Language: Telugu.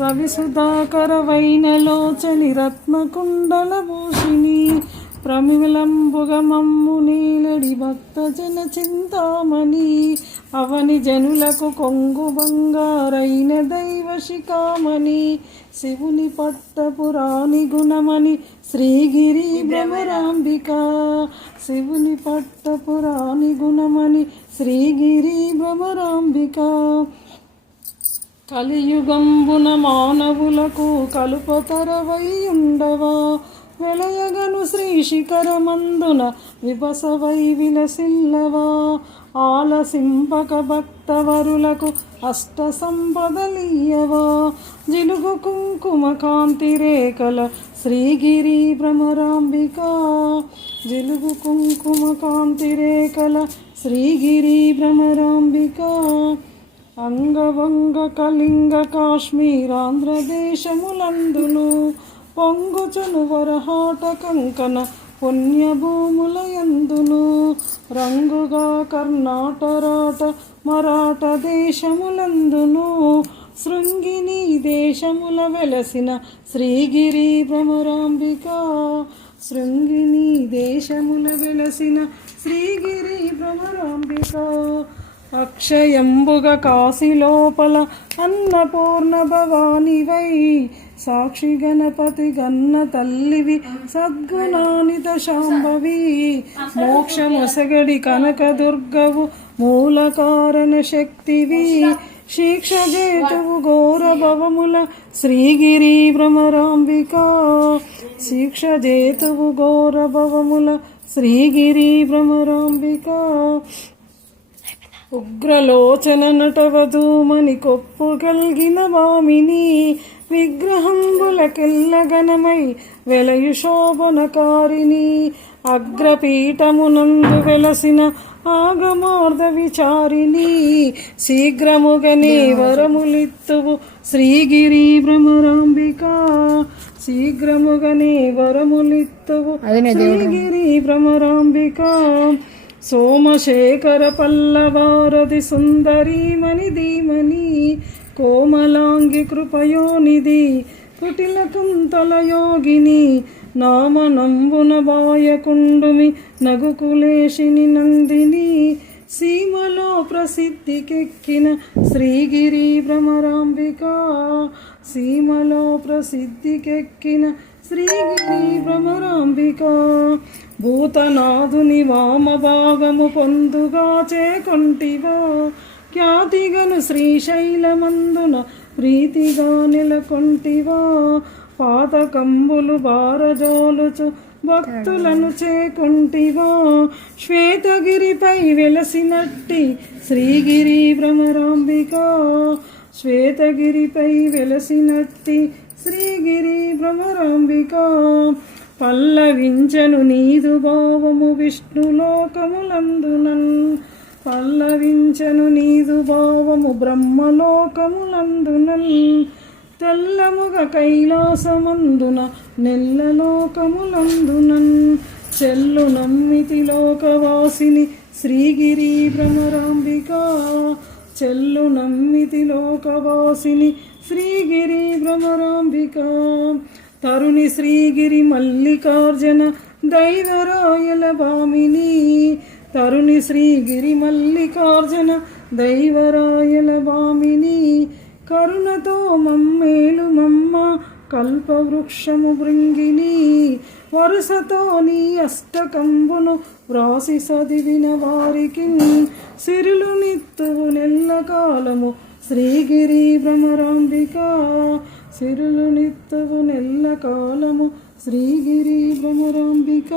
రవి వైనలోచని రత్నకుండల భూషిణి ప్రమిలంబుగమమ్ము నీలడి భక్తజన చింతామణి. అవని జనులకు కొంగు బంగారైన దైవ శిఖామణి. శివుని పట్టపురాణి గుణమణి శ్రీగిరి భ్రమరాంబిక. శివుని పట్టపురాణి గుణమణి శ్రీగిరి భ్రమరాంబిక. కలియుగంబున మానవులకు కలుపతరవై ఉండవా వెలయగను శ్రీ శిఖరమందున విపసవై విలసిల్లవా? ఆలసింపక భక్తవరులకు అష్ట సంపదలీయవా జిలుగు కుంకుమ కాంతి రేఖల శ్రీగిరి భ్రమరాంబిక. జిలుగు కుంకుమ కాంతి రేఖల శ్రీగిరి భ్రమరాంబిక. అంగవంగ కళింగ కాశ్మీరాంధ్రదేశములందును పొంగుచును వరహాట కంకణ పుణ్యభూములయందును రంగుగా కర్ణాటరాట మరాఠ దేశములందును. శృంగిని దేశముల వెలసిన శ్రీగిరి భ్రమరాంబిక. శృంగిని దేశముల వెలసిన శ్రీగిరి భ్రమరాంబిక. అక్షయంబుగ కాశీ లోపల అన్నపూర్ణ భవానివై. సాక్షి గణపతి గన్న తల్లివి సద్గుణానిత శాంభవి. మోక్షమొసగడి కనక దుర్గవు మూల కారణ శక్తివి. శిక్ష జేతువు శ్రీగిరి భ్రమరాంబిక. శిక్ష జేతువు శ్రీగిరి భ్రమరాంబిక. ఉగ్రలోచన నటవధూమని కొప్పు కలిగిన వామిని విగ్రహంబులకెల్లగనమై వెలయు శోభనకారిణి అగ్రపీఠమునందు వెలసిన ఆగమార్ధ విచారిణి శీఘ్రముగనే వరములిత్తువు శ్రీగిరి భ్రమరాంబిక. శీఘ్రముగనే వరములిత్తువు శ్రీగిరి భ్రమరాంబిక. సోమశేఖర పల్లవారది సుందరీమణి ధీమని కోమలాంగి కృపయోనిధి కుటిల కుంతల యోగిని నామనంబున బాయకుండుమి నగుకులేశిని నందిని సీమలో ప్రసిద్ధికెక్కిన శ్రీగిరి భ్రమరాంబిక. సీమలో ప్రసిద్ధికెక్కిన శ్రీగిరి భ్రమరాంబిక. భూతనాథుని వామభాగము పొందుగా చేకొంటివా ఖ్యాతిగను శ్రీశైలమందున ప్రీతిగా నెలకొంటివా? పాతకంబులు బారజోలుచు భక్తులను చేకొంటివా? శ్వేతగిరిపై వెలసినట్టి శ్రీగిరి భ్రమరాంబిక. శ్వేతగిరిపై వెలసినట్టి శ్రీగిరి భ్రమరాంబిక. పల్లవించను నీదు భావము విష్ణులోకములందునన్ పల్లవించను నీదు భావము బ్రహ్మలోకములందునన్ తెల్లముగ కైలాసమందున నెల్లలోకములందునన్ చెల్లు నమ్మితి లోకవాసిని శ్రీగిరి భ్రమరాంబిక. చెల్లు నమ్మితి లోకవాసిని శ్రీగిరి భ్రమరాంబిక. తరుణి శ్రీగిరి మల్లికార్జున దైవరాయల భామిని తరుణి శ్రీగిరి మల్లికార్జున దైవరాయల భామిని కరుణతో మమ్మేలు మమ్మ కల్పవృక్షము భృంగిని. వరుసతో నీ అష్టకంబును వ్రాసి చదివిన వారికి సిరులు నిత్తువు నెల్లకాలము శ్రీగిరి భ్రమరాంబిక. సిరులు నిత్తువు నెల్లకాలము శ్రీగిరి భ్రమరాంబిక.